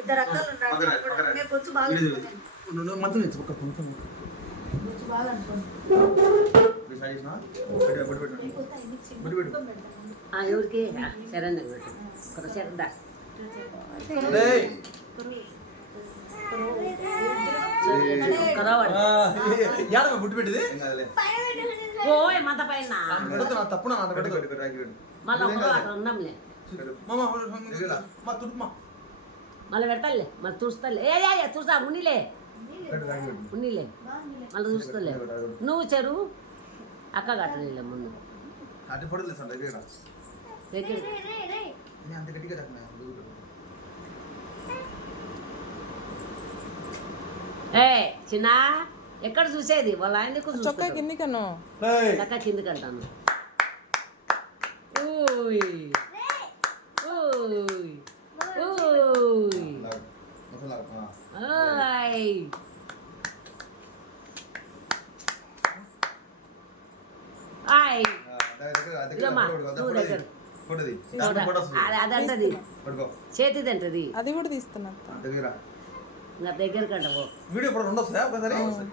ఇద్దరు అక్కలు ఉన్నారు. నేను కొంచెం బాగా మంత్రం ఇచ్చు ఒక కొంచెం కొంచెం బాగా అనుకోండి. ఎవరికి శరణ్ ఒక శరణ బుట్టు పెట్టింది పోయ్ మంత పైన తప్పున మళ్ళీ ఒక ఉందాంలే మళ్ళీ పెట్టాలే మళ్ళీ చూస్తాలే ఏ చూస్తా ఉన్నిలే ఉన్నిలే మళ్ళీ చూస్తలే నువ్వు చెరువు అక్క కట్టలే ముందు దగ్గర ఏ చిన్న ఎక్కడ చూసేది వాళ్ళ ఆయనకు చొక్కా కింది కను చక్క కింది కంటాను ఓయ్ ఓయ్ ఓయ్ ఓయ్ ఆయ్ అదంటది చేతిది అంటది అది కూడా తీస్తున్నా నా దగ్గర కంటవో వీడియో కూడా రెండు వస్తాయా ఒకసారి కలవరు